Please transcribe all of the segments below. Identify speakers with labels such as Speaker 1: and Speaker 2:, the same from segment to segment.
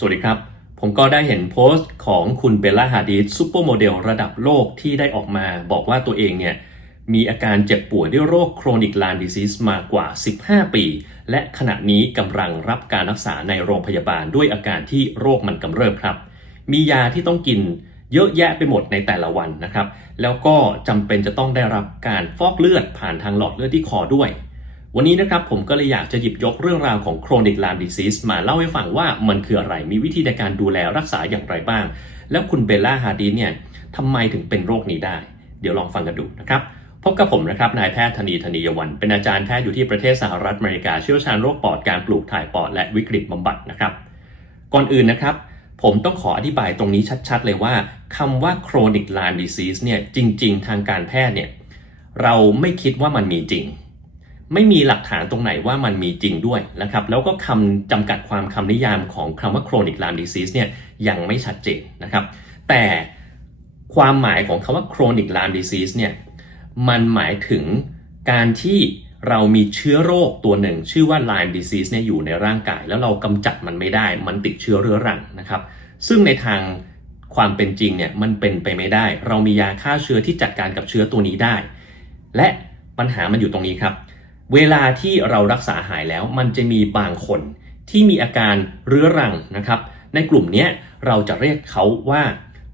Speaker 1: สวัสดีครับ ผมก็ได้เห็นโพสต์ของคุณเบลล่าฮาดิสซูเปอร์โมเดลระดับโลกที่ได้ออกมา บอกว่าตัวเองเนี่ยมีอาการเจ็บป่วยด้วยโรคโครนิกลานดิซิสมากว่า 15 ปี และขณะนี้กำลังรับการรักษาในโรงพยาบาลด้วยอาการที่โรคมันกำเริบครับ มียาที่ต้องกินเยอะแยะไปหมดในแต่ละวันนะครับ แล้วก็จำเป็นจะต้องได้รับการฟอกเลือดผ่านทางหลอดเลือดที่คอด้วย วันนี้นะครับผมก็เลยอยากจะหยิบยกเรื่องราวของ chronic Lyme disease มาเล่าให้ฟังว่ามันคืออะไร มีวิธีในการดูแลรักษาอย่างไรบ้าง แล้วคุณเบลล่าฮาร์ดีเนี่ยทำไมถึงเป็นโรคนี้ได้ เดี๋ยวลองฟังกันดูนะครับ พบกับผมนะครับ นายแพทย์ธนีธนียวัน เป็นอาจารย์แพทย์อยู่ที่ประเทศสหรัฐอเมริกา เชี่ยวชาญโรคปอด การปลูกถ่ายปอด และวิกฤตบำบัดนะครับ ก่อนอื่นนะครับ ผมต้องขออธิบายตรงนี้ชัด ๆ เลยว่าคำว่า chronic Lyme disease เนี่ยจริง ๆ ทางการแพทย์เนี่ยเราไม่คิดว่ามันมีจริง ไม่มีหลักฐานตรงไหนว่ามันมีจริงด้วยนะครับ แล้วก็คำจำกัดความคำนิยามของคำว่า chronic Lyme disease เนี่ยยังไม่ชัดเจนนะครับ แต่ความหมายของคำว่า chronic Lyme disease เนี่ยมันหมายถึงการที่เรามีเชื้อโรคตัวหนึ่ง ชื่อว่า Lyme disease เนี่ยอยู่ในร่างกาย แล้วเรากำจัดมันไม่ได้ มันติดเชื้อเรื้อรังนะครับ ซึ่งในทางความเป็นจริงเนี่ยมันเป็นไปไม่ได้ เรามียาฆ่าเชื้อที่จัดการกับเชื้อตัวนี้ได้ และปัญหามันอยู่ตรงนี้ครับ เวลาที่เรารักษาหายแล้วมันจะมีบางคนที่มีอาการเรื้อรังนะครับ ในกลุ่มนี้เราจะเรียกเขาว่า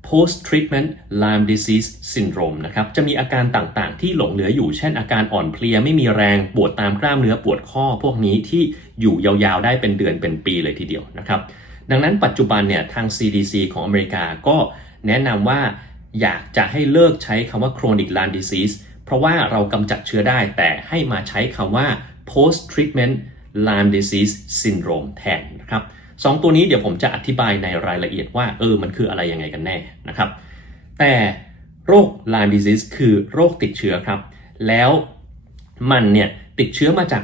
Speaker 1: post treatment Lyme disease syndrome นะครับจะมีอาการต่างๆ ที่หลงเหลืออยู่ เช่นอาการอ่อนเพลียไม่มีแรงปวดตามกล้ามเนื้อปวดข้อ พวกนี้ที่อยู่ยาวๆ ได้เป็นเดือนเป็นปีเลยทีเดียวนะครับ ดังนั้นปัจจุบันเนี่ยทาง CDC ของอเมริกาก็แนะนำว่าอยากจะให้เลิกใช้คำว่า chronic Lyme disease เพราะว่าเรากำจัดเชื้อได้แต่ให้มาใช้คำว่า post treatment Lyme disease syndrome แทนนะครับสองตัวนี้เดี๋ยวผมจะอธิบายในรายละเอียดว่าเออมันคืออะไรยังไงกันแน่นะครับ แต่โรค Lyme disease คือโรคติดเชื้อครับ แล้วมันเนี่ยติดเชื้อมาจาก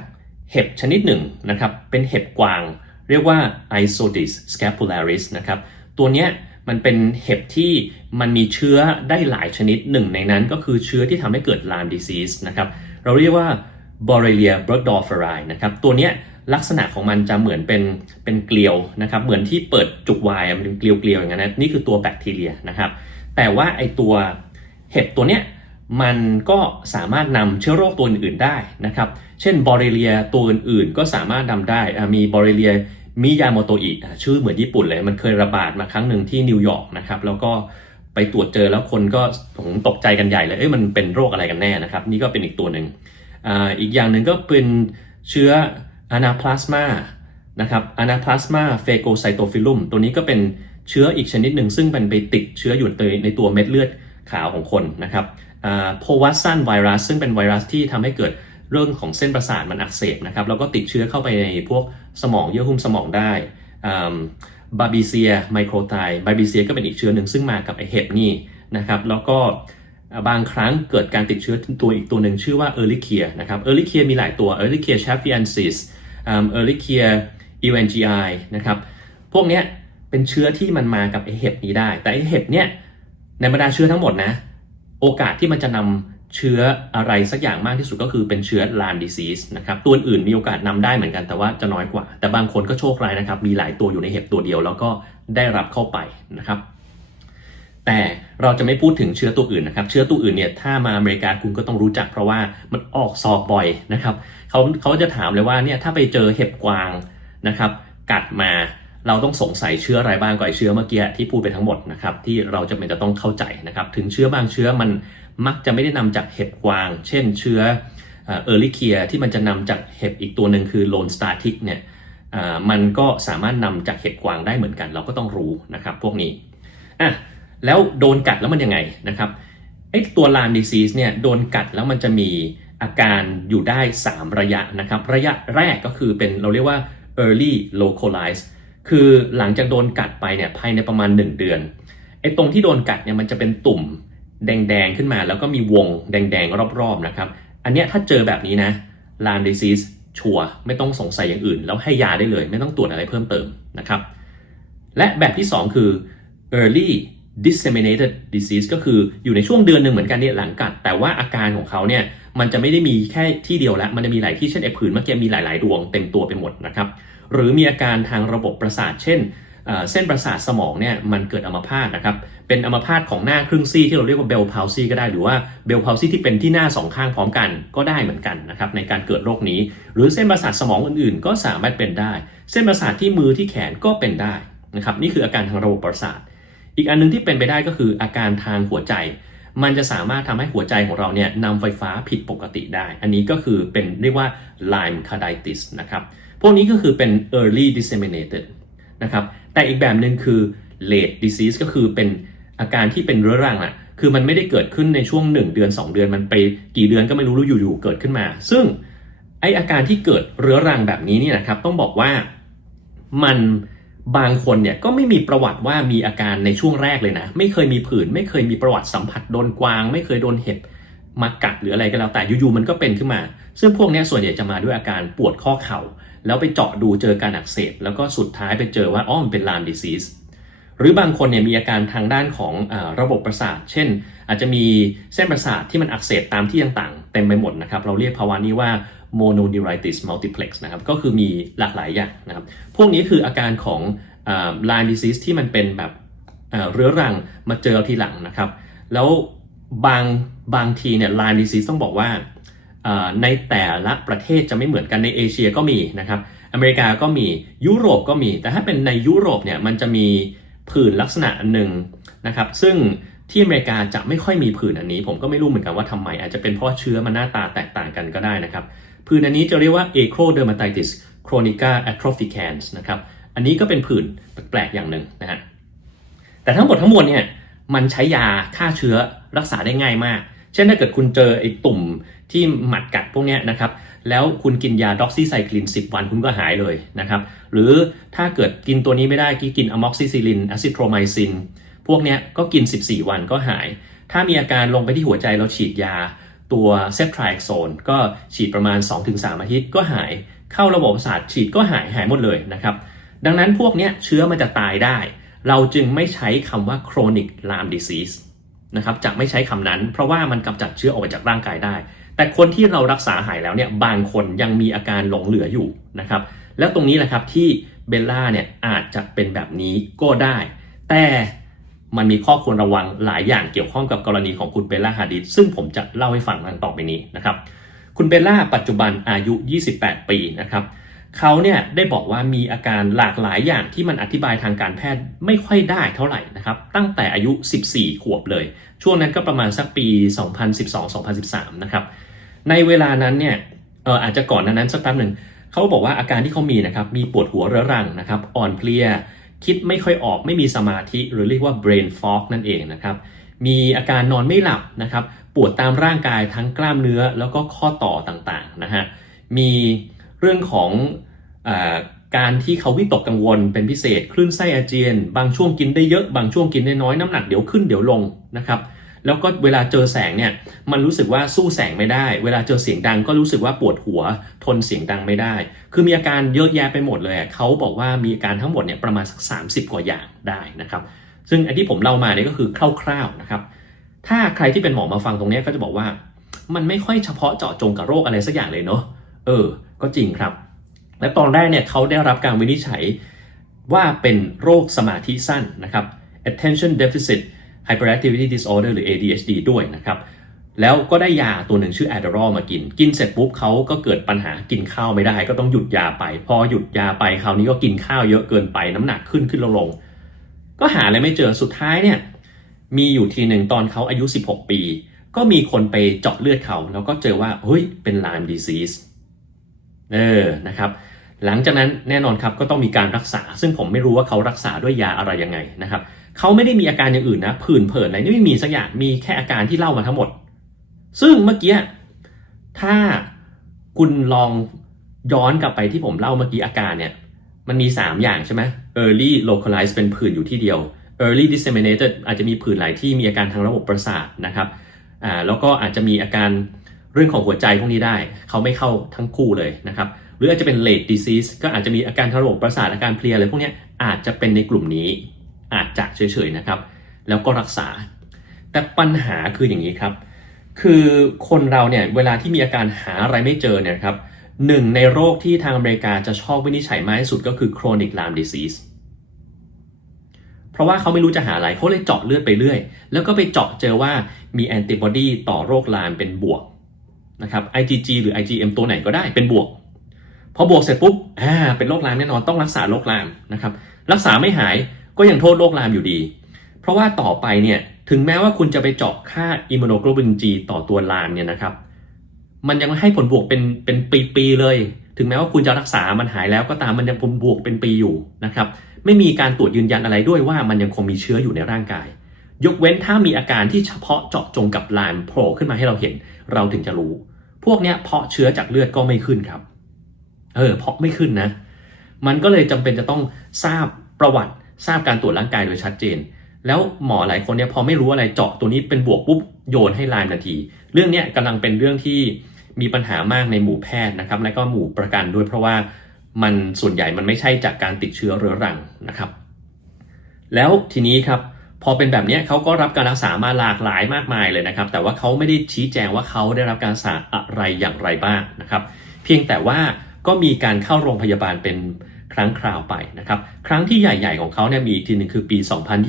Speaker 1: เห็บชนิดหนึ่งนะครับ เป็นเห็บกวาง เรียกว่า Isodis scapularis นะครับ ตัวเนี้ย มันเป็นเห็บที่มันมีเชื้อได้หลายชนิดหนึ่งในนั้นก็คือเชื้อที่ทำให้เกิด Lyme disease นะครับ เราเรียกว่า Borrelia burgdorferi นะครับ ตัวเนี้ยลักษณะของมันจะเหมือนเป็นเป็นเกลียวนะครับ เหมือนที่เปิดจุกวายมันเป็นเกลียวเกลียวอย่างนั้นนะนี่คือตัวแบคทีเรียนะครับ แต่ว่าไอตัวเห็บตัวเนี้ยมันก็สามารถนำเชื้อโรคตัวอื่นๆได้นะครับ เช่นบอเรเลียตัวอื่นๆก็สามารถนำได้ มีบอเรเลีย มิยาโมโตอิชื่อเหมือนญี่ปุ่นเลย มันเคยระบาดมาครั้งหนึ่งที่นิวยอร์กนะครับแล้วก็ไปตรวจเจอแล้วคนก็ตกใจกันใหญ่เลยเอ้ยมันเป็นโรคอะไรกันแน่นะครับ นี่ก็เป็นอีกตัวหนึ่งออีกอย่างหนึ่งก็เป็นเชื้อ Anaplasma นะครับ Anaplasma phagocytophilum ตัวนี้ก็เป็นเชื้ออีกชนิดหนึ่งซึ่งมันไปติดเชื้ออยู่ในตัวเม็ดเลือดขาวของคนนะครับโพวัสซันไวรัสซึ่งเป็นไวรัสที่ทำให้เกิด เรื่องของเส้นประสาทมันอักเสบนะครับแล้วก็ติดเชื้อเข้าไปในพวกสมองเยื่อหุ้มสมองได้บาบิเซียไมโครไทบาบิเซียก็เป็นอีกเชื้อหนึ่งซึ่งมากับไอเห็บนี่นะครับแล้วก็บางครั้งเกิดการติดเชื้อตัวอีกตัวหนึ่งชื่อว่าเออริเคียนะครับเออริเคียมีหลายตัวเออริเคียชาฟิอันซิสเออริเคียอีเวนจีไอนะครับพวกเนี้ยเป็นเชื้อที่มันมากับไอเห็บนี้ได้ แต่ไอเห็บเนี้ยในบรรดาเชื้อทั้งหมดนะ โอกาสที่มันจะนำ เชื้ออะไรสักอย่างมากที่สุดก็คือเป็นเชื้อ Lyme disease นะครับตัวอื่นมีโอกาสนำได้เหมือนกันแต่ว่าจะน้อยกว่า แต่บางคนก็โชคร้ายนะครับ มีหลายตัวอยู่ในเห็บตัวเดียว แล้วก็ได้รับเข้าไปนะครับ แต่เราจะไม่พูดถึงเชื้อตัวอื่นนะครับ เชื้อตัวอื่นเนี่ยถ้ามาอเมริกาคุณก็ต้องรู้จัก เพราะว่ามันออกสอบบ่อยนะครับเขาเขาจะถามเลยว่าเนี่ยถ้าไปเจอเห็บกวางนะครับ กัดมาเราต้องสงสัยเชื้ออะไรบ้างก่อนเชื้อเมื่อกี้ที่พูดไปทั้งหมดนะครับที่เราจะเป็นจะต้องเข้าใจนะครับ ถึงเชื้อบางเชื้อมัน มักจะไม่ได้นำจากเห็บกวาง เช่นเชื้อเออร์ลิเคียที่มันจะนำจากเห็บอีกตัวหนึ่งคือโลนสตาร์ทิกเนี่ยมันก็สามารถนำจากเห็บกวางได้เหมือนกัน เราก็ต้องรู้นะครับพวกนี้อะแล้วโดนกัดแล้วมันยังไงนะครับไอ้ตัวลามดีซีสเนี่ยโดนกัดแล้วมันจะมีอาการอยู่ได้ 3 ระยะนะครับ ระยะแรกก็คือเป็นเราเรียกว่า early localized คือหลังจากโดนกัดไปเนี่ยภายในประมาณ 1 เดือนไอ้ตรงที่โดนกัดเนี่ยมันจะเป็นตุ่ม แดงๆขึ้นมา แล้วก็มีวงแดงๆรอบๆนะครับ อันเนี้ยถ้าเจอแบบนี้นะ Lyme disease ชัวร์ไม่ต้องสงสัยอย่างอื่น แล้วให้ยาได้เลย ไม่ต้องตรวจอะไรเพิ่มเติมนะครับ และแบบที่ 2 คือ early disseminated disease ก็คืออยู่ในช่วงเดือนหนึ่งเหมือนกันเนี่ยหลังกัด แต่ว่าอาการของเขาเนี่ยมันจะไม่ได้มีแค่ที่เดียวล้วมันจะมีหลายที่เช่นไอผื่นเมื่อกี้มีหลายๆ ดวงเต็มตัวไปหมดนะครับ หรือมีอาการทางระบบประสาทเช่น เส้นประสาทสมองเนี่ยมันเกิดอัมพาตนะครับ เป็นอัมพาตของหน้าครึ่งซี่ที่เราเรียกว่าเบลพาวซี่ก็ได้หรือว่าเบลพาวซี่ที่เป็นที่หน้าสองข้างพร้อมกันก็ได้เหมือนกันนะครับในการเกิดโรคนี้ หรือเส้นประสาทสมองอื่นๆ ก็สามารถเป็นได้ เส้นประสาทที่มือที่แขนก็เป็นได้นะครับนี่คืออาการทางระบบประสาท อีกอันหนึงที่เป็นไปได้ก็คืออาการทางหัวใจ มันจะสามารถทำให้หัวใจของเราเนี่ยนำไฟฟ้าผิดปกติได้ อันนี้ก็คือเป็นเรียกว่า Lyme carditis นะครับพวกนี้ก็คือเป็น early disseminated นะครับ แต่อีกแบบหนึ่งคือ late disease ก็คือเป็นอาการที่เป็นเรื้อรังอะคือมันไม่ได้เกิดขึ้นในช่วง 1 เดือน 2 เดือนมันไปกี่เดือนก็ไม่รู้รู้อยู่ๆเกิดขึ้นมา ซึ่งไออาการที่เกิดเรื้อรังแบบนี้เนี่ยนะครับต้องบอกว่ามันบางคนเนี่ยก็ไม่มีประวัติว่ามีอาการในช่วงแรกเลยนะ ไม่เคยมีผื่น ไม่เคยมีประวัติสัมผัสโดนกวาง ไม่เคยโดนเห็บมากัดหรืออะไรก็แล้วแต่อยู่ๆมันก็เป็นขึ้นมา ซึ่งพวกนี้ส่วนใหญ่จะมาด้วยอาการปวดข้อเข่า แล้วไปเจาะดูเจอการอักเสบแล้วก็สุดท้ายไปเจอว่าอ๋อมันเป็นลามดิซีสหรือบางคนเนี่ยมีอาการทางด้านของอระบบประสาท เช่น อาจจะมีเส้นประสาทที่มันอักเสบตามที่ต่างๆ เต็มไปหมดนะครับ เราเรียกภาวะนี้ว่า mononeuritis multiplex นะครับ ก็คือมีหลากหลายอย่างนะครับ พวกนี้คืออาการของลามดิซีสที่มันเป็นแบบเรื้อรังมาเจอทีหลังนะครับ แล้วบางบางทีเนี่ยลามดิซีสต้องบอกว่า ในแต่ละประเทศจะไม่เหมือนกันในเอเชียก็มีนะครับ อเมริกาก็มียุโรปก็มี แต่ถ้าเป็นในยุโรปเนี่ยมันจะมีผื่นลักษณะอันหนึ่งนะครับ ซึ่งที่อเมริกาจะไม่ค่อยมีผื่นอันนี้ ผมก็ไม่รู้เหมือนกันว่าทำไม อาจจะเป็นเพราะเชื้อมันหน้าตาแตกต่างกันก็ได้นะครับผื่นอันนี้จะเรียกว่า acrodermatitis chronica atropicans นะครับ อันนี้ก็เป็นผื่นแปลกๆอย่างหนึ่งนะฮะแต่ทั้งหมดทั้งมวลเนี่ยมันใช้ยาฆ่าเชื้อรักษาได้ง่ายมาก เช่นถ้าเกิดคุณเจอไอ้ตุ่มที่หมัดกัดพวกนี้นะครับแล้วคุณกินยาด็อกซิไซคลิน 10 วันคุณก็หายเลยนะครับหรือถ้าเกิดกินตัวนี้ไม่ได้กินอะม็อกซิซิลินอะซิโทรไมซินพวกนี้ก็กิน 14 วันก็หาย ถ้ามีอาการลงไปที่หัวใจเราฉีดยาตัวเซฟทริโซนก็ฉีดประมาณ 2-3 อาทิตย์ก็หายเข้าระบบประสาทฉีดก็หายหายหมดเลยนะครับดังนั้นพวกนี้เชื้อมันจะตายได้ เราจึงไม่ใช้คำว่า chronic Lyme disease นะครับจะไม่ใช้คำนั้น เพราะว่ามันกำจัดเชื้อออกไปจากร่างกายได้ แต่คนที่เรารักษาหายแล้วเนี่ยบางคนยังมีอาการหลงเหลืออยู่นะครับแล้วตรงนี้แหละครับที่เบลล่าเนี่ยอาจจะเป็นแบบนี้ก็ได้ แต่มันมีข้อควรระวังหลายอย่างเกี่ยวข้องกับกรณีของคุณเบลล่าฮาดิสซึ่งผมจะเล่าให้ฟังดังต่อไปนี้นะครับคุณเบลล่าปัจจุบันอายุ 28 ปีนะครับ เขาเนี่ยได้บอกว่ามีอาการหลากหลายอย่างที่มันอธิบายทางการแพทย์ไม่ค่อยได้เท่าไหร่นะครับ ตั้งแต่อายุ 14 ขวบเลย ช่วงนั้นก็ประมาณสักปี 2012-2013 นะครับ ในเวลานั้นเนี่ยเอออาจจะก่อนนั้นสักแป๊บหนึ่งเขาบอกว่าอาการที่เขามีนะครับ มีปวดหัวเรื้อรังนะครับ อ่อนเพลีย คิดไม่ค่อยออก ไม่มีสมาธิ หรือเรียกว่า brain fog นั่นเองนะครับ มีอาการนอนไม่หลับนะครับ ปวดตามร่างกายทั้งกล้ามเนื้อแล้วก็ข้อต่อต่างๆนะฮะ มี เรื่องของอการที่เขาวิตกกังวลเป็นพิเศษ คลื่นไส้อาเจียน บางช่วงกินได้เยอะ บางช่วงกินได้น้อย น้ำหนักเดี๋ยวขึ้นเดี๋ยวลงนะครับแล้วก็เวลาเจอแสงเนี่ยมันรู้สึกว่าสู้แสงไม่ได้ เวลาเจอเสียงดังก็รู้สึกว่าปวดหัวทนเสียงดังไม่ได้ คือมีอาการเยอะแยะไปหมดเลยเขาบอกว่ามีอาการทั้งหมดเนี่ยประมาณสัก 30 กว่าอย่างได้นะครับซึ่งไอ้ที่ผมเล่ามาเนี่ยก็คือคร่าวๆนะครับถ้าใครที่เป็นหมอมาฟังตรงนี้ก็จะบอกว่า มันไม่ค่อยเฉพาะเจาะจงกับโรคอะไรสักอย่างเลยเนาะเออ ก็จริงครับ และตอนแรกเนี่ยเขาได้รับการวินิจฉัยว่าเป็นโรคสมาธิสั้นนะครับ attention deficit hyperactivity disorder หรือ ADHD ด้วยนะครับ แล้วก็ได้ยาตัวหนึ่งชื่อ Adderall มากิน กินเสร็จปุ๊บเขาก็เกิดปัญหากินข้าวไม่ได้ ก็ต้องหยุดยาไป พอหยุดยาไปคราวนี้ก็กินข้าวเยอะเกินไปน้ำหนักขึ้นขึ้นลงลงก็หาอะไรไม่เจอสุดท้ายเนี่ยมีอยู่ทีหนึ่งตอนเขาอายุ 16 ปี ก็มีคนไปเจาะเลือดเขาแล้วก็เจอว่าเฮ้ยเป็น Lyme disease เออนะครับหลังจากนั้นแน่นอนครับก็ต้องมีการรักษา ซึ่งผมไม่รู้ว่าเขารักษาด้วยยาอะไรยังไงนะครับเขาไม่ได้มีอาการอย่างอื่นนะผื่นเผินอะไรนี่ไม่มีสักอย่างมีแค่อาการที่เล่ามาทั้งหมด ซึ่งเมื่อกี้ถ้าคุณลองย้อนกลับไปที่ผมเล่าเมื่อกี้อาการเนี่ยมันมี 3 อย่างใช่ไหม early localized เป็นผื่นอยู่ที่เดียว early disseminated อาจจะมีผื่นหลายที่มีอาการทางระบบประสาทนะครับอ่าแล้วก็อาจจะมีอาการ เรื่องของหัวใจพวกนี้ได้ เขาไม่เข้าทั้งคู่เลยนะครับ หรืออาจจะเป็น late disease ก็อาจจะมีอาการทางระบบประสาทอาการเพลียอะไรพวกนี้อาจจะเป็นในกลุ่มนี้ อาจจะเฉยๆนะครับ แล้วก็รักษา แต่ปัญหาคืออย่างนี้ครับ คือคนเราเนี่ยเวลาที่มีอาการหาอะไรไม่เจอเนี่ยครับหนึ่งในโรคที่ทางอเมริกาจะชอบวินิจฉัยมากที่สุดก็คือ chronic Lyme disease ราะว่าเขาไม่รู้จะหาอะไรเขาเลยเจาะเลือดไปเรื่อย แล้วก็ไปเจาะเจอว่ามีแอนติบอดีต่อโรคลามเป็นบวก นะครับ IgG หรือ IgM ตัวไหนก็ได้เป็นบวก พอบวกเสร็จปุ๊บอ่าเป็นโรคลามแน่นอนต้องรักษาโรคลามนะครับรักษาไม่หายก็ยังโทษโรคลามอยู่ดี เพราะว่าต่อไปเนี่ยถึงแม้ว่าคุณจะไปเจาะค่าอิมมูโนโกลบิน G ต่อตัวลามเนี่ยนะครับมันยังให้ผลบวกเป็นเป็นปีๆเลย ถึงแม้ว่าคุณจะรักษามันหายแล้วก็ตามมันยังผลบวกเป็นปีอยู่นะครับไม่มีการตรวจยืนยันอะไรด้วยว่ามันยังคงมีเชื้ออยู่ในร่างกาย ยกเว้นถ้ามีอาการที่เฉพาะเจาะจงกับลามโผล่ขึ้นมาให้เราเห็น เราถึงจะรู้ พวกเนี้ยเพาะเชื้อจากเลือดก็ไม่ขึ้นครับ เออเพาะไม่ขึ้นนะ มันก็เลยจำเป็นจะต้องทราบประวัติทราบการตรวจร่างกายโดยชัดเจน แล้วหมอหลายคนเนี่ยพอไม่รู้อะไรเจาะตัวนี้เป็นบวกปุ๊บโยนให้ลามทันที เรื่องเนี้ยกำลังเป็นเรื่องที่มีปัญหามากในหมู่แพทย์นะครับ และก็หมู่ประกันด้วยเพราะว่ามันส่วนใหญ่มันไม่ใช่จากการติดเชื้อเรื้อรังนะครับ แล้วทีนี้ครับ พอเป็นแบบนี้เขาก็รับการรักษามาหลากหลายมากมายเลยนะครับ แต่ว่าเขาไม่ได้ชี้แจงว่าเขาได้รับการรักษาอะไรอย่างไรบ้างนะครับ เพียงแต่ว่าก็มีการเข้าโรงพยาบาลเป็นครั้งคราวไปนะครับ ครั้งที่ใหญ่ ๆ ของเขาเนี่ยมีอีกทีหนึ่งคือปี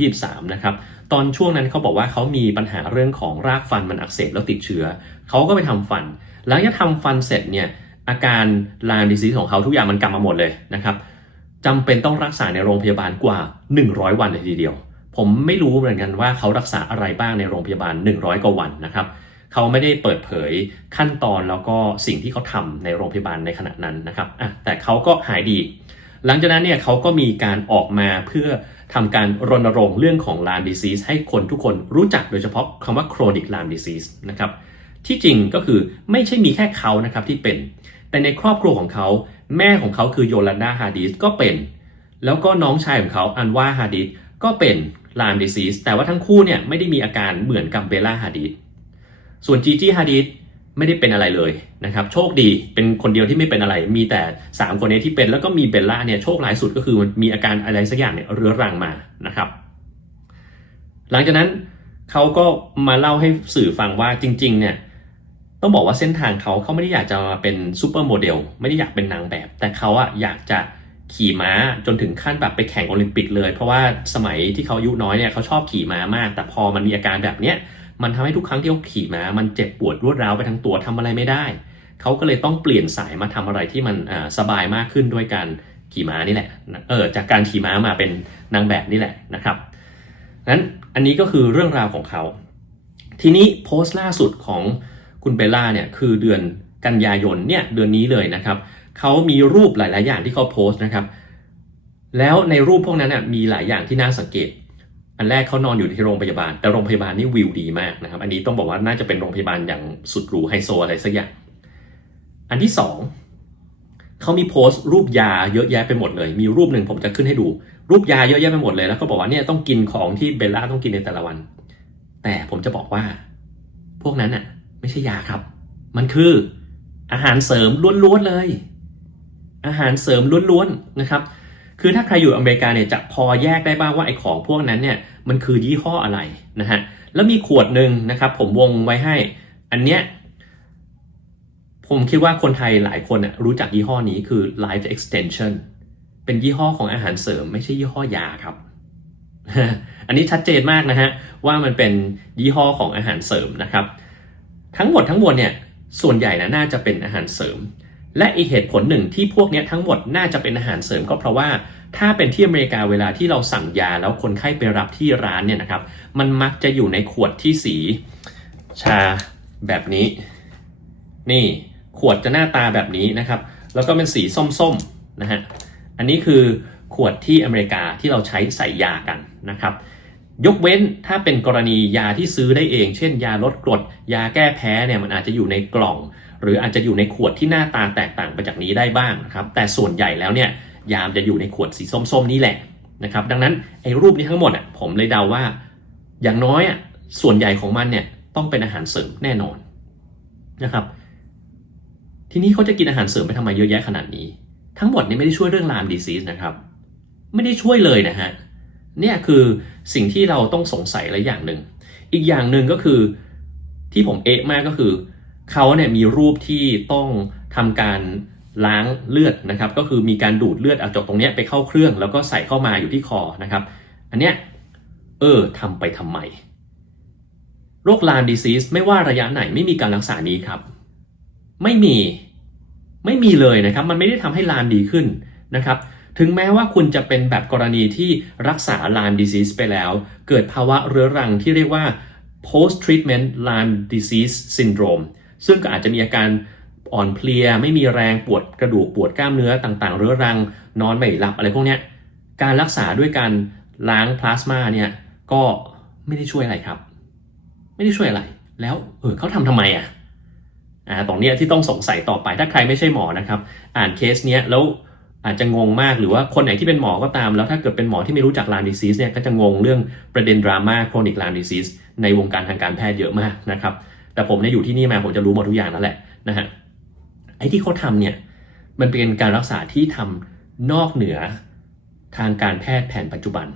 Speaker 1: 2023 นะครับ ตอนช่วงนั้นเขาบอกว่าเขามีปัญหาเรื่องของรากฟันมันอักเสบแล้วติดเชื้อ เขาก็ไปทำฟัน หลังจากทำฟันเสร็จเนี่ยอาการลามดิซีของเขาทุกอย่างมันกลับมาหมดเลยนะครับจำเป็นต้องรักษาในโรงพยาบาลกว่า 100 วันเลยทีเดียว ผมไม่รู้เหมือนกันว่าเขารักษาอะไรบ้างในโรงพยาบาล 100 กว่าวันนะครับเขาไม่ได้เปิดเผยขั้นตอนแล้วก็สิ่งที่เขาทำในโรงพยาบาลในขณะนั้นนะครับอะแต่เขาก็หายดี หลังจากนั้นเนี่ยเขาก็มีการออกมาเพื่อทำการรณรงค์เรื่องของ Lyme disease ให้คนทุกคนรู้จักโดยเฉพาะคำว่า chronic Lyme disease นะครับที่จริงก็คือไม่ใช่มีแค่เขานะครับที่เป็น แต่ในครอบครัวของเขาแม่ของเขาคือโยลันดาฮาดิสก็เป็น แล้วก็น้องชายของเขาอันวาฮาดิสก็เป็น Lyme disease แต่ว่าทั้งคู่เนี่ยไม่ได้มีอาการเหมือนกับเบลล่าฮาดิสส่วนจีจี้ฮาดิสไม่ได้เป็นอะไรเลยนะครับ โชคดีเป็นคนเดียวที่ไม่เป็นอะไร มีแต่ 3 คนนี้ที่เป็นแล้วก็มีเบลล่าเนี่ยโชคร้ายสุดก็คือมันมีอาการอะไรสักอย่างเนี่ยเรื้อรังมานะครับ หลังจากนั้นเขาก็มาเล่าให้สื่อฟังว่าจริง ๆ เนี่ยต้องบอกว่าเส้นทางเขาเขาไม่ได้อยากจะมาเป็นซูเปอร์โมเดลไม่ได้อยากเป็นนางแบบ แต่เขาอะอยากจะ ขี่ม้าจนถึงขั้นแบบไปแข่งโอลิมปิกเลย เพราะว่าสมัยที่เขาอายุน้อยเนี่ยเขาชอบขี่ม้ามาก แต่พอมันมีอาการแบบเนี้ยมันทำให้ทุกครั้งที่เขาขี่ม้ามันเจ็บปวดรวดร้าวไปทั้งตัวทำอะไรไม่ได้ เขาก็เลยต้องเปลี่ยนสายมาทำอะไรที่มันสบายมากขึ้นด้วยการขี่ม้านี่แหละเออจากการขี่ม้ามาเป็นนางแบบนี่แหละนะครับนั้นอันนี้ก็คือเรื่องราวของเขา ทีนี้โพสต์ล่าสุดของคุณเบลล่าเนี่ยคือเดือนกันยายนเนี่ยเดือนนี้เลยนะครับ เขามีรูปหลาย ๆ อย่างที่เขาโพสต์นะครับ แล้วในรูปพวกนั้นน่ะมีหลายอย่างที่น่าสังเกต อันแรกเขานอนอยู่ที่โรงพยาบาล แต่โรงพยาบาลนี่วิวดีมากนะครับ อันนี้ต้องบอกว่าน่าจะเป็นโรงพยาบาลอย่างสุดหรูไฮโซอะไรสักอย่าง อันที่สองเขามีโพสต์รูปยาเยอะแยะไปหมดเลย มีรูปหนึ่งผมจะขึ้นให้ดู รูปยาเยอะแยะไปหมดเลย แล้วก็บอกว่าเนี่ยต้องกินของที่เบลล่าต้องกินในแต่ละวัน แต่ผมจะบอกว่า พวกนั้นน่ะ ไม่ใช่ยาครับ มันคืออาหารเสริมล้วนๆเลย อาหารเสริมล้วนๆนะครับคือถ้าใครอยู่อเมริกาเนี่ยจะพอแยกได้บ้างว่าไอ้ของพวกนั้นเนี่ยมันคือยี่ห้ออะไรนะฮะแล้วมีขวดหนึ่งนะครับผมวงไว้ให้ อันเนี้ยผมคิดว่าคนไทยหลายคนน่ะรู้จักยี่ห้อนี้คือ Life Extension เป็นยี่ห้อของอาหารเสริม ไม่ใช่ยี่ห้อยาครับ อันนี้ชัดเจนมากนะฮะว่ามันเป็นยี่ห้อของอาหารเสริมนะครับ ทั้งหมดทั้งมวลเนี่ยส่วนใหญ่นะน่าจะเป็นอาหารเสริม และอีกเหตุผลหนึ่งที่พวกนี้ทั้งหมดน่าจะเป็นอาหารเสริมก็เพราะว่าถ้าเป็นที่อเมริกาเวลาที่เราสั่งยาแล้วคนไข้ไปรับที่ร้านเนี่ยนะครับ มันมักจะอยู่ในขวดที่สีชาแบบนี้ นี่ขวดจะหน้าตาแบบนี้นะครับ แล้วก็เป็นสีส้มๆนะฮะอันนี้คือขวดที่อเมริกาที่เราใช้ใส่ยากันนะครับ ยกเว้นถ้าเป็นกรณียาที่ซื้อได้เอง เช่น ยาลดกรด ยาแก้แพ้เนี่ยมันอาจจะอยู่ในกล่อง หรืออาจจะอยู่ในขวดที่หน้าตาแตกต่างไปจากนี้ได้บ้างนะครับแต่ส่วนใหญ่แล้วเนี่ยยามจะอยู่ในขวดสีส้มๆนี่แหละนะครับดังนั้นไอ้รูปนี้ทั้งหมดอะผมเลยเดาว่า อย่างน้อยอะส่วนใหญ่ของมันเนี่ยต้องเป็นอาหารเสริมแน่นอนนะครับ ทีนี้เขาจะกินอาหารเสริมไปทำไมเยอะแยะขนาดนี้ ทั้งหมดนี้ไม่ได้ช่วยเรื่องลามดีซีสนะครับ ไม่ได้ช่วยเลยนะฮะเนี่ยคือสิ่งที่เราต้องสงสัยหลายอย่างหนึ่ง อีกอย่างหนึ่งก็คือที่ผมเอะมากก็คือ เขาเนี่ยมีรูปที่ต้องทำการล้างเลือดนะครับ ก็คือมีการดูดเลือดเอาจากตรงนี้ไปเข้าเครื่อง แล้วก็ใส่เข้ามาอยู่ที่คอนะครับ อันเนี้ยเออทำไปทำไม โรคลานดิซีสไม่ว่าระยะไหนไม่มีการรักษาดีครับ ไม่มีไม่มีเลยนะครับ มันไม่ได้ทำให้ลานดีขึ้นนะครับ ถึงแม้ว่าคุณจะเป็นแบบกรณีที่รักษาลานดิซีสไปแล้ว เกิดภาวะเรื้อรังที่เรียกว่า post treatment Lyme disease syndrome ซึ่งก็อาจจะมีอาการอ่อนเพลีย ไม่มีแรงปวดกระดูกปวดกล้ามเนื้อต่างๆ เรื้อรัง นอนไม่หลับอะไรพวกนี้การรักษาด้วยการล้างพลาสมาเนี่ยก็ไม่ได้ช่วยอะไรครับ ไม่ได้ช่วยอะไร แล้วเออเขาทำทำไมอะอ่าตรงเนี้ยที่ต้องสงสัยต่อไปถ้าใครไม่ใช่หมอนะครับ อ่านเคสเนี้ยแล้วอาจจะงงมากหรือว่าคนไหนที่เป็นหมอก็ตาม แล้วถ้าเกิดเป็นหมอที่ไม่รู้จักลานดิซีสเนี่ยก็จะงงเรื่องประเด็นดราม่าโครนิกลานดิซีสในวงการทางการแพทย์เยอะมากนะครับ แต่ผมเนี่ยอยู่ที่นี่มาผมจะรู้หมดทุกอย่างนั่นแหละนะฮะไอ้ที่เขาทำเนี่ยมันเป็นการรักษาที่ทำนอกเหนือทางการแพทย์แผนปัจจุบัน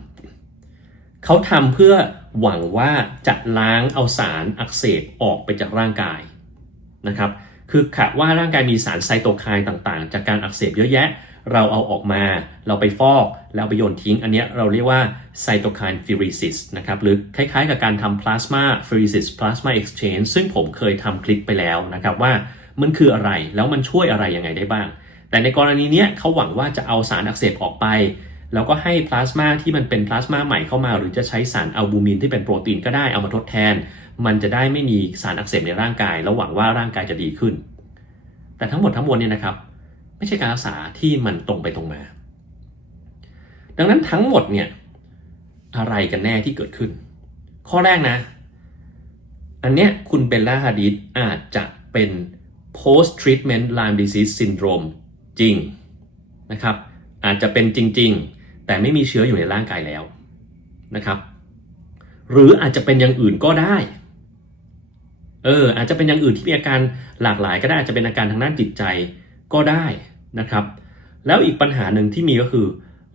Speaker 1: เขาทำเพื่อหวังว่าจะล้างเอาสารอักเสบออกไปจากร่างกายนะครับ คือขะว่าร่างกายมีสารไซโตไคน์ต่างๆ จากการอักเสบเยอะแยะ เราเอาออกมา เราไปฟอกแล้วไปโยนทิ้ง อันนี้เราเรียกว่าไซโตไคน์ฟิริซิสนะครับหรือคล้ายๆ กับการทำพลาสมาฟิริซิสพลาสมาเอ็กซ์เชนซึ่งผมเคยทำคลิปไปแล้วนะครับว่ามันคืออะไรแล้วมันช่วยอะไรยังไงได้บ้าง แต่ในกรณีนี้เขาหวังว่าจะเอาสารอักเสบออกไปแล้วก็ให้พลาสมาที่มันเป็นพลาสมาใหม่เข้ามา หรือจะใช้สารอัลบูมินที่เป็นโปรตีนก็ได้เอามาทดแทน มันจะได้ไม่มีสารอักเสบในร่างกาย แล้วหวังว่าร่างกายจะดีขึ้น แต่ทั้งหมดทั้งมวลเนี่ยนะครับ ไม่ใช่การรักษาที่มันตรงไปตรงมา ดังนั้นทั้งหมดเนี่ยอะไรกันแน่ที่เกิดขึ้น ข้อแรกนะ อันเนี้ยคุณเบลล่าฮาดิดอาจจะเป็น post treatment Lyme disease syndrome จริงนะครับ อาจจะเป็นจริง ๆ แต่ไม่มีเชื้ออยู่ในร่างกายแล้วนะครับ หรืออาจจะเป็นอย่างอื่นก็ได้เอออาจจะเป็นอย่างอื่นที่มีอาการหลากหลายก็ได้อาจจะเป็นอาการทางด้านจิตใจ ก็ได้นะครับ แล้วอีกปัญหาหนึ่งที่มีก็คือ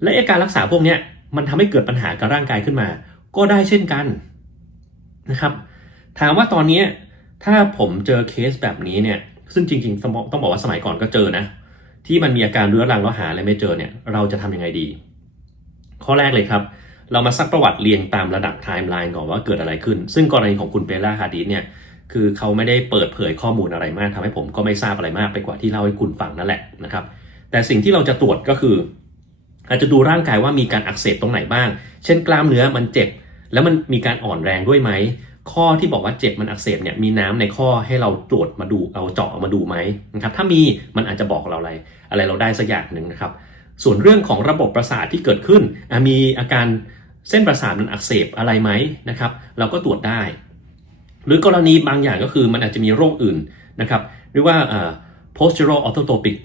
Speaker 1: และอาการรักษาพวกเนี้ยมันทำให้เกิดปัญหากับร่างกายขึ้นมา ก็ได้เช่นกันนะครับ ถามว่าตอนนี้ถ้าผมเจอเคสแบบนี้เนี่ยซึ่งจริงๆต้องบอกต้องบอกว่าสมัยก่อนก็เจอนะ ที่มันมีอาการเรื้อรังแล้วหาอะไรไม่เจอเนี่ยเราจะทำยังไงดี ข้อแรกเลยครับเรามาซักประวัติเรียงตามระดับไทม์ไลน์ก่อนว่าเกิดอะไรขึ้น ซึ่งกรณีของคุณเบลล่าฮาดิสเนี่ย คือเขาไม่ได้เปิดเผยข้อมูลอะไรมากทำให้ผมก็ไม่ทราบอะไรมากไปกว่าที่เล่าให้คุณฟังนั่นแหละนะครับ แต่สิ่งที่เราจะตรวจก็คือ อาจจะดูร่างกายว่ามีการอักเสบตรงไหนบ้าง เช่น กล้ามเนื้อมันเจ็บ แล้วมันมีการอ่อนแรงด้วยไหมข้อที่บอกว่าเจ็บมันอักเสบเนี่ยมีน้ำในข้อให้เราตรวจมาดูเอาเจาะมาดูไหมนะครับถ้ามีมันอาจจะบอกเราอะไร อะไรเราได้สักอย่างหนึ่งนะครับส่วนเรื่องของระบบประสาทที่เกิดขึ้น มีอาการเส้นประสาทมันอักเสบอะไรไหมนะครับ เราก็ตรวจได้ รือกรณีบางอย่างก็คือมันอาจจะมีโรคอื่นนะครับเรียกว่า postural orthotopic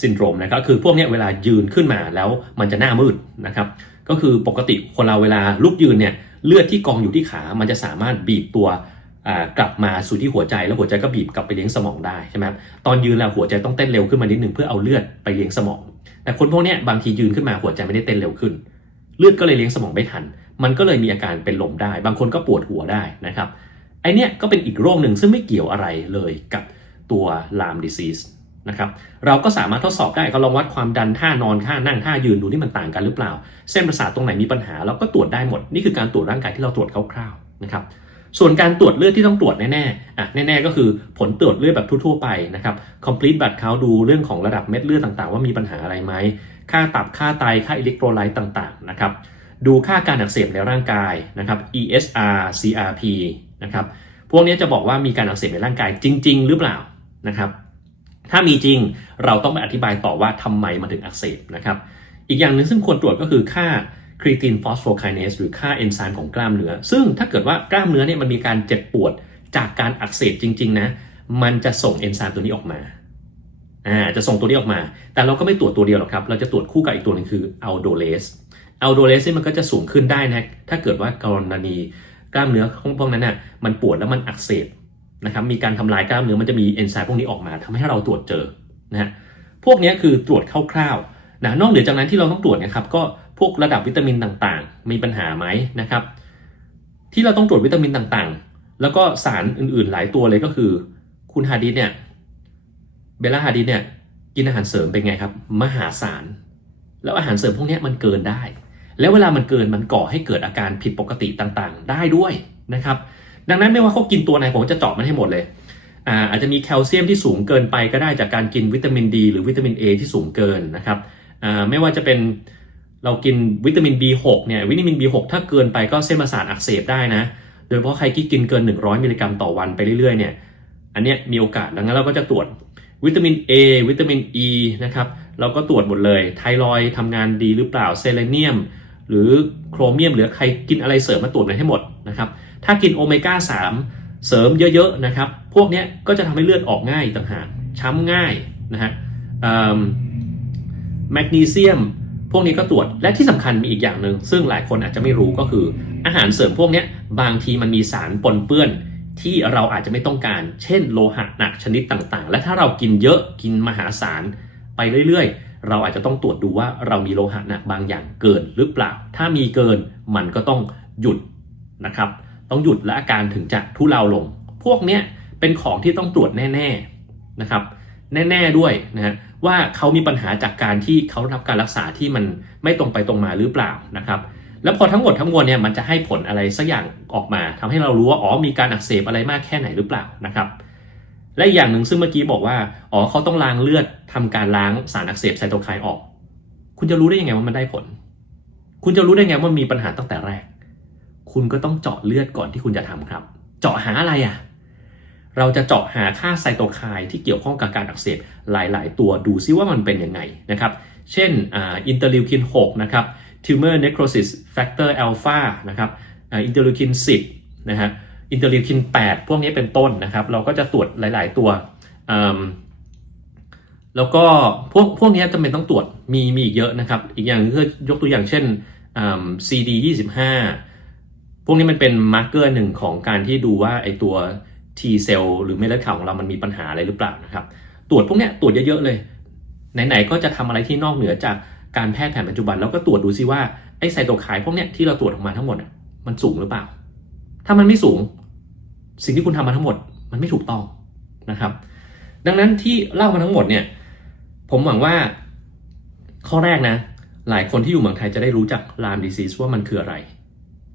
Speaker 1: syndrome นะครับคือพวกนี้เวลายืนขึ้นมาแล้วมันจะหน้ามืดนะครับก็คือปกติคนเราเวลาลุกยืนเนี่ยเลือดที่กองอยู่ที่ขา มันจะสามารถบีบตัวกลับมาสู่ที่หัวใจแล้วหัวใจก็บีบกลับไปเลี้ยงสมองได้ใช่ไหมครับตอนยืนแล้วหัวใจต้องเต้นเร็วขึ้นมานิดนึงเพื่อเอาเลือดไปเลี้ยงสมอง แต่คนพวกนี้บางทียืนขึ้นมาหัวใจไม่ได้เต้นเร็วขึ้น เลือดก็เลยเลี้ยงสมองไม่ทัน มันก็เลยมีอาการเป็นลมได้ บางคนก็ปวดหัวได้นะครับ ไอเนี้ยก็เป็นอีกโรคหนึ่งซึ่งไม่เกี่ยวอะไรเลยกับตัว Lyme disease นะครับเราก็สามารถทดสอบได้ก็ลองวัดความดันท่านอนท่านั่งท่ายืนดูที่มันต่างกันหรือเปล่า เส้นประสาทตรงไหนมีปัญหาเราก็ตรวจได้หมด นี่คือการตรวจร่างกายที่เราตรวจคร่าวๆนะครับส่วนการตรวจเลือดที่ต้องตรวจแน่ๆอะแน่ ๆ ก็คือผลตรวจเลือดแบบทั่วๆไปนะครับ complete blood count ดูเรื่องของระดับเม็ดเลือดต่างๆ ว่ามีปัญหาอะไรไหมค่าตับค่าไตค่าอิเล็กโทรไลต์ต่างๆนะครับดูค่าการอักเสบในร่างกายนะครับ ESR CRP นะครับ พวกนี้จะบอกว่ามีการอักเสบในร่างกายจริง ๆ หรือเปล่านะครับ ถ้ามีจริงเราต้องไปอธิบายต่อว่าทำไมมันถึงอักเสบนะครับ อีกอย่างหนึ่งซึ่งควรตรวจก็คือค่าครีตินฟอสโฟไคเนสหรือค่าเอนไซม์ของกล้ามเนื้อ ซึ่งถ้าเกิดว่ากล้ามเนื้อเนี่ยมันมีการเจ็บปวดจากการอักเสบจริง ๆ นะ มันจะส่งเอนไซม์ตัวนี้ออกมาอ่าจะส่งตัวนี้ออกมา แต่เราก็ไม่ตรวจตัวเดียวหรอกครับ เราจะตรวจคู่กับอีกตัวหนึงคืออัลโดเลสอัลโดเลสมันก็จะสูงขึ้นได้นะ ถ้าเกิดว่ากรณี กล้ามเนื้อของพวกนั้นน่ะมันปวดแล้วมันอักเสบนะครับมีการทำลายกล้ามเนื้อมันจะมีเอนไซม์พวกนี้ออกมาทำให้เราตรวจเจอนะฮะพวกนี้คือตรวจคร่าวๆนะนอกเหนือจากนั้นที่เราต้องตรวจนะครับก็พวกระดับวิตามินต่างๆ มีปัญหาไหมนะครับ ที่เราต้องตรวจวิตามินต่างๆ แล้วก็สารอื่นๆ หลายตัวเลยก็คือ คุณฮาดิสเนี่ยเบลล่าฮาดิสเนี่ยกินอาหารเสริมเป็นไงครับ มหาศาลแล้วอาหารเสริมพวกนี้มันเกินได้ แล้วเวลามันเกินมันก่อให้เกิดอาการผิดปกติต่างๆ ได้ด้วยนะครับ ดังนั้นไม่ว่าเขากินตัวไหนผมจะเจาะมันให้หมดเลยอ่าอาจจะมีแคลเซียมที่สูงเกินไปก็ได้จากการกินวิตามินดีหรือวิตามิน A ที่สูงเกินนะครับอ่าไม่ว่าจะเป็นเรากินวิตามิน B6 เนี่ยวิตามิน B6 ถ้าเกินไปก็เส้นประสาทอักเสบได้นะ โดยเฉพาะใครที่กินเกิน 100 มิลลิกรัมต่อวันไปเรื่อยๆเนี่ยอันเนี้ยมีโอกาสดังนั้นเราก็จะตรวจวิตามิน A วิตามิน E นะครับเราก็ตรวจหมดเลยไทรอยทำงานดีหรือเปล่าเซเลเนียม หรือโครเมียมหรือใครกินอะไรเสริมมาตรวจมาให้หมดนะครับถ้ากินโอเมก้า 3 เสริมเยอะๆนะครับพวกนี้ก็จะทำให้เลือดออกง่ายต่างหากช้ำง่ายนะฮะแมกนีเซียม พวกนี้ก็ตรวจและที่สำคัญมีอีกอย่างหนึ่งซึ่งหลายคนอาจจะไม่รู้ก็คือ อาหารเสริมพวกนี้บางทีมันมีสารปนเปื้อนที่เราอาจจะไม่ต้องการ เช่น โลหะหนักชนิดต่างๆ และถ้าเรากินเยอะกินมหาศาลไปเรื่อยๆ เราอาจจะต้องตรวจดูว่าเรามีโลหะหนักบางอย่างเกินหรือเปล่า ถ้ามีเกินมันก็ต้องหยุดนะครับ ต้องหยุดและอาการถึงจะทุเลาลง พวกเนี้ยเป็นของที่ต้องตรวจแน่ๆนะครับ แน่ ๆด้วยนะฮะว่าเขามีปัญหาจากการที่เขารับการรักษาที่มันไม่ตรงไปตรงมาหรือเปล่านะครับ แล้วพอทั้งหมดทั้งมวลเนี่ยมันจะให้ผลอะไรสักอย่างออกมาทำให้เรารู้ว่าอ๋อมีการอักเสบอะไรมากแค่ไหนหรือเปล่านะครับ และอย่างหนึ่งซึ่งเมื่อกี้บอกว่า อ๋อเขาต้องล้างเลือดทำการล้างสารอักเสบไซโตไคน์ออก คุณจะรู้ได้ยังไงว่ามันได้ผล คุณจะรู้ได้ไงว่ามีปัญหาตั้งแต่แรก คุณก็ต้องเจาะเลือดก่อนที่คุณจะทำครับ เจาะหาอะไรอะ เราจะเจาะหาค่าไซโตไคน์ที่เกี่ยวข้องกับการอักเสบหลาย ๆ ตัวดูซิว่ามันเป็นยังไงนะครับ เช่นอินเตอร์ลิวคิน6นะครับ tumor necrosis factor alpha นะครับอินเตอร์ลิวคิน10นะฮะ อินเตอร์ลิคิน 8 พวกนี้เป็นต้นนะครับ เราก็จะตรวจหลาย ๆ ตัวแล้วก็พวกพวกนี้จำเป็นต้องตรวจมีมีอีกเยอะนะครับ อีกอย่างคือยกตัวอย่างเช่น CD 25พวกนี้มันเป็นมาร์เกอร์หนึ่งของการที่ดูว่าไอตัว T เซลล์หรือเม็ดเลือดขาวของเรามันมีปัญหาอะไรหรือเปล่านะครับ ตรวจพวกนี้ตรวจเยอะ ๆ เลย ไหน ๆ ก็จะทำอะไรที่นอกเหนือจากการแพทย์แผนปัจจุบัน แล้วก็ตรวจดูซิว่าไอไซโตไคน์พวกนี้ที่เราตรวจออกมาทั้งหมดมันสูงหรือเปล่า ถ้ามันไม่สูง สิ่งที่คุณทำมาทั้งหมด มันไม่ถูกต้องนะครับ ดังนั้นที่เล่ามาทั้งหมดเนี่ย ผมหวังว่าข้อแรกนะ หลายคนที่อยู่เมืองไทยจะได้รู้จักลามดิซีสว่ามันคืออะไร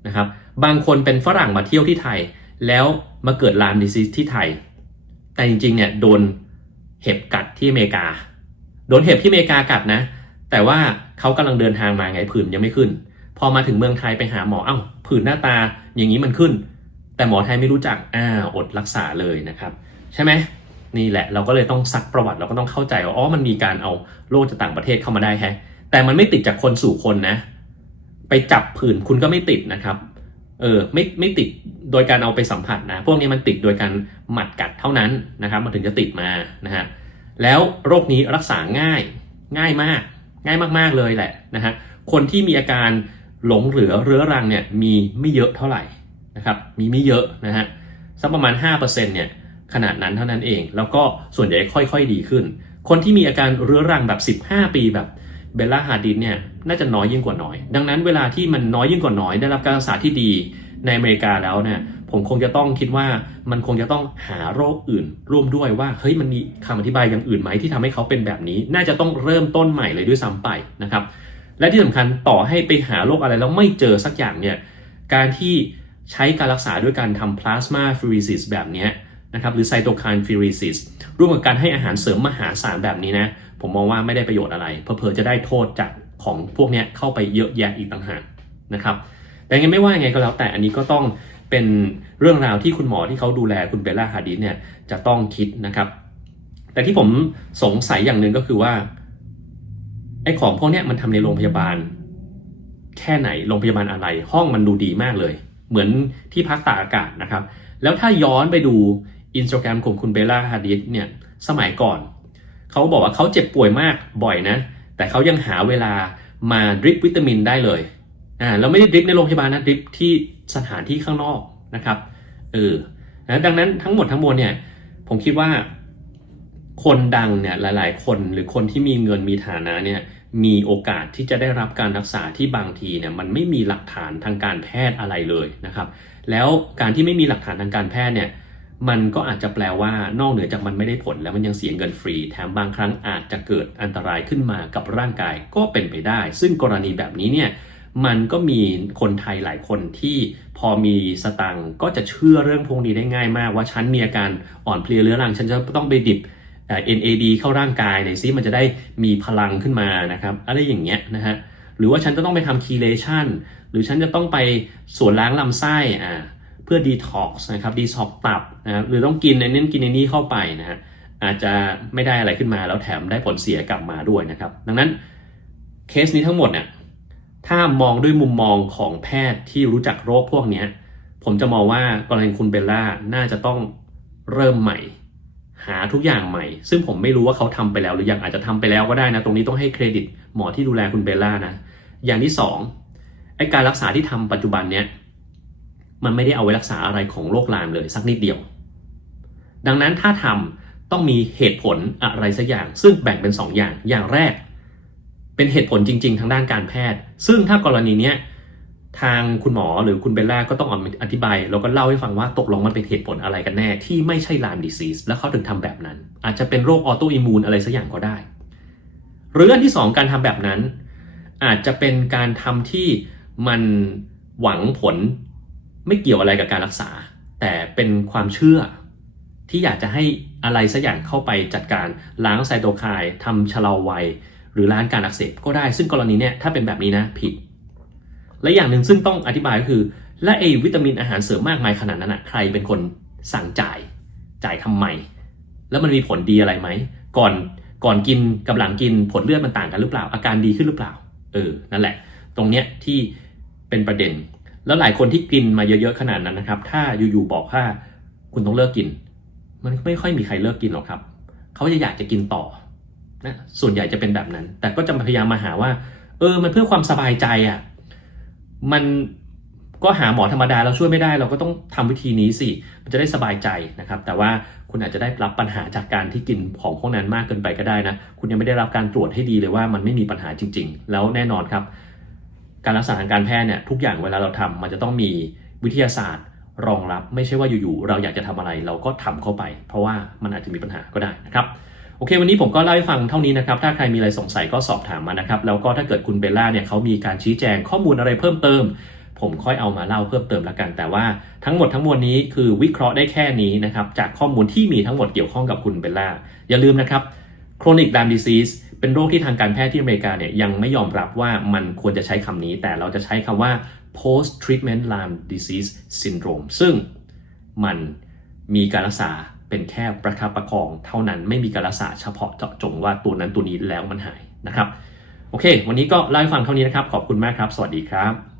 Speaker 1: นะครับ บางคนเป็นฝรั่งมาเที่ยวที่ไทย แล้วมาเกิดลามดิซีสที่ไทย แต่จริงๆเนี่ยโดนเห็บกัดที่อเมริกา โดนเห็บที่อเมริกากัดนะ แต่ว่าเขากำลังเดินทางมาไงผื่นยังไม่ขึ้น พอมาถึงเมืองไทยไปหาหมอเอ้าผื่นหน้าตาอย่างนี้มันขึ้น แต่หมอไทยไม่รู้จักอ่าอดรักษาเลยนะครับ ใช่ไหมนี่แหละเราก็เลยต้องซักประวัติเราก็ต้องเข้าใจว่าอ๋อมันมีการเอาโรคจากต่างประเทศเข้ามาได้แฮะแต่มันไม่ติดจากคนสู่คนนะ ไปจับผื่นคุณก็ไม่ติดนะครับเออไม่ไม่ติดโดยการเอาไปสัมผัสนะ พวกนี้มันติดโดยการหมัดกัดเท่านั้นนะครับ มันถึงจะติดมานะฮะแล้วโรคนี้รักษาง่ายง่ายมาก ง่ายมากๆเลยแหละนะฮะคนที่มีอาการ หลงเหลือเรื้อรังเนี่ยมีไม่เยอะเท่าไหร่นะครับมีไม่เยอะนะฮะสักประมาณ 5%เนี่ยขนาดนั้นเท่านั้นเอง แล้วก็ส่วนใหญ่ค่อยๆดีขึ้น คนที่มีอาการเรื้อรังแบบ 15 ปีแบบเบลล่าฮาดินเนี่ยน่าจะน้อยยิ่งกว่าน้อย ดังนั้นเวลาที่มันน้อยยิ่งกว่าน้อย ได้รับการรักษาที่ดีในอเมริกาแล้วเนี่ยผมคงจะต้องคิดว่ามันคงจะต้องหาโรคอื่น ร่วมด้วยว่าเฮ้ยมันมีคำอธิบายอย่างอื่นไหมที่ทำให้เขาเป็นแบบนี้ น่าจะต้องเริ่มต้นใหม่เลยด้วยซ้ำไปนะครับ และที่สำคัญต่อให้ไปหาโรคอะไรแล้วไม่เจอสักอย่างเนี่ยการที่ใช้การรักษาด้วยการทำพลาสมาฟ e ริซิสแบบนี้นะครับหรือไซโตไคน์ฟ e ริซิสร่วมกับการให้อาหารเสริมมหาศาลแบบนี้นะ ผมมองว่าไม่ได้ประโยชน์อะไร เพอเพอจะได้โทษจากของพวกนี้เข้าไปเยอะแยะอีกต่างหากนะครับแต่ยังไงไม่ว่ายังไงก็แล้วแต่อันนี้ก็ต้องเป็นเรื่องราวที่คุณหมอที่เขาดูแลคุณเบลล่าฮาดิสเนี่ยจะต้องคิดนะครับ แต่ที่ผมสงสัยอย่างหนึ่งก็คือว่า ไอ้ของพวกเนี้ยมันทำในโรงพยาบาล แค่ไหนโรงพยาบาลอะไร ห้องมันดูดีมากเลย เหมือนที่พักตากอากาศนะครับ แล้วถ้าย้อนไปดูอินสตาแกรมของคุณเบลล่าฮาดิสเนี่ยสมัยก่อน เขาบอกว่าเขาเจ็บป่วยมากบ่อยนะ แต่เขายังหาเวลามาดริปวิตามินได้เลยอ่าเราไม่ได้ดริปในโรงพยาบาลนะดริปที่สถานที่ข้างนอกนะครับเออนะดังนั้นทั้งหมดทั้งมวลเนี่ยผมคิดว่า คนดังเนี่ยหลาย ๆ คนหรือคนที่มีเงินมีฐานะเนี่ยมีโอกาสที่จะได้รับการรักษาที่บางทีเนี่ยมันไม่มีหลักฐานทางการแพทย์อะไรเลยนะครับ แล้วการที่ไม่มีหลักฐานทางการแพทย์เนี่ยมันก็อาจจะแปลว่านอกเหนือจากมันไม่ได้ผลแล้วมันยังเสียเงินฟรีแถมบางครั้งอาจจะเกิดอันตรายขึ้นมากับร่างกายก็เป็นไปได้ ซึ่งกรณีแบบนี้เนี่ยมันก็มีคนไทยหลายคนที่พอมีสตังก็จะเชื่อเรื่องพวกนี้ได้ง่ายมาก ว่าฉันมีอาการอ่อนเพลียเรื้อรังฉันจะต้องไปดิบ NAD เข้าร่างกายหน่อยซิมันจะได้มีพลังขึ้นมานะครับอะไรอย่างเงี้ยนะฮะหรือว่าฉันจะต้องไปทำคีเลชันหรือฉันจะต้องไปสวนล้างลำไส้อ่าเพื่อดีท็อกซ์นะครับดีท็อกตับนะครับหรือต้องกินไอ้นั่นกินไอ้นี่เข้าไปนะฮะอาจจะไม่ได้อะไรขึ้นมาแล้วแถมได้ผลเสียกลับมาด้วยนะครับ ดังนั้นเคสนี้ทั้งหมดเนี่ยถ้ามองด้วยมุมมองของแพทย์ที่รู้จักโรคพวกนี้ผมจะมองว่ากรณีคุณเบลล่าน่าจะต้องเริ่มใหม่ หาทุกอย่างใหม่ ซึ่งผมไม่รู้ว่าเขาทำไปแล้ว หรือยังอาจจะทำไปแล้วก็ได้นะ ตรงนี้ต้องให้เครดิตหมอที่ดูแลคุณเบลล่านะ อย่างที่สองไอการรักษาที่ทำปัจจุบันเนี้ยมันไม่ได้เอาไว้รักษาอะไรของโรคลามเลยสักนิดเดียว ดังนั้นถ้าทำต้องมีเหตุผลอะไรสักอย่าง ซึ่งแบ่งเป็นสองอย่างอย่างแรก เป็นเหตุผลจริง ๆ ทางด้านการแพทย์ ซึ่งถ้ากรณีเนี้ย ทางคุณหมอหรือคุณเบลล่าก็ต้องอธิบาย แล้วก็เล่าให้ฟังว่าตกลงมันเป็นเหตุผลอะไรกันแน่ ที่ไม่ใช่ลามดิซีสแล้วเขาถึงทำแบบนั้น อาจจะเป็นโรคออโตอิมูนอะไรสักอย่างก็ได้ หรืออันที่สองการทำแบบนั้น อาจจะเป็นการทำที่มันหวังผลไม่เกี่ยวอะไรกับการรักษา แต่เป็นความเชื่อที่อยากจะให้อะไรสักอย่างเข้าไปจัดการล้างไซโตไคน์ทำชะลอวัย หรือล้างการอักเสบก็ได้ซึ่งกรณีเนี้ยถ้าเป็นแบบนี้นะผิด และอย่างหนึ่งซึ่งต้องอธิบายก็คือ และไอวิตามินอาหารเสริมมากมายขนาดนั้นอะใครเป็นคนสั่งจ่ายจ่ายทำไม แล้วมันมีผลดีอะไรไหม ก่อนก่อนกินกับหลังกินผลเลือดมันต่างกันหรือเปล่า อาการดีขึ้นหรือเปล่า เออ นั่นแหละ ตรงเนี้ยที่เป็นประเด็น แล้วหลายคนที่กินมาเยอะๆขนาดนั้นนะครับ ถ้าอยู่ๆบอกว่าคุณต้องเลิกกิน มันไม่ค่อยมีใครเลิกกินหรอกครับ เขาจะอยากจะกินต่อนะส่วนใหญ่จะเป็นแบบนั้น แต่ก็จะพยายามมาหาว่า เออ มันเพื่อความสบายใจอะ่ะ มันก็หาหมอธรรมดาเราช่วยไม่ได้เราก็ต้องทำวิธีนี้สิ มันจะได้สบายใจนะครับ แต่ว่าคุณอาจจะได้รับปัญหาจากการที่กินของพวกนั้นมากเกินไปก็ได้นะ คุณยังไม่ได้รับการตรวจให้ดีเลยว่ามันไม่มีปัญหาจริง ๆ แล้วแน่นอนครับ การรักษาทางการแพทย์เนี่ยทุกอย่างเวลาเราทำมันจะต้องมีวิทยาศาสตร์ รองรับ ไม่ใช่ว่าอยู่ๆเราอยากจะทำอะไร เราก็ทำเข้าไป เพราะว่ามันอาจจะมีปัญหาก็ได้นะครับ โอเค วันนี้ผมก็เล่าให้ฟังเท่านี้นะครับ ถ้าใครมีอะไรสงสัยก็สอบถามมานะครับ แล้วก็ถ้าเกิดคุณเบลล่าเนี่ยเขามีการชี้แจงข้อมูลอะไรเพิ่มเติม ผมค่อยเอามาเล่าเพิ่มเติมละกัน แต่ว่าทั้งหมดทั้งมวลนี้คือวิเคราะห์ได้แค่นี้นะครับ จากข้อมูลที่มีทั้งหมดเกี่ยวข้องกับคุณเบลล่า อย่าลืมนะครับ chronic Lyme disease เป็นโรคที่ทางการแพทย์ที่อเมริกาเนี่ยยังไม่ยอมรับว่ามันควรจะใช้คำนี้ แต่เราจะใช้คำว่า post treatment Lyme disease syndrome ซึ่งมันมีการรักษา เป็นแค่ประคับประคองเท่านั้นไม่มีการรักษาเฉพาะเจาะจงว่าตัวนั้นตัวนี้แล้วมันหายนะครับ โอเค วันนี้ก็เล่าให้ฟังเท่านี้นะครับ ขอบคุณมากครับ สวัสดีครับ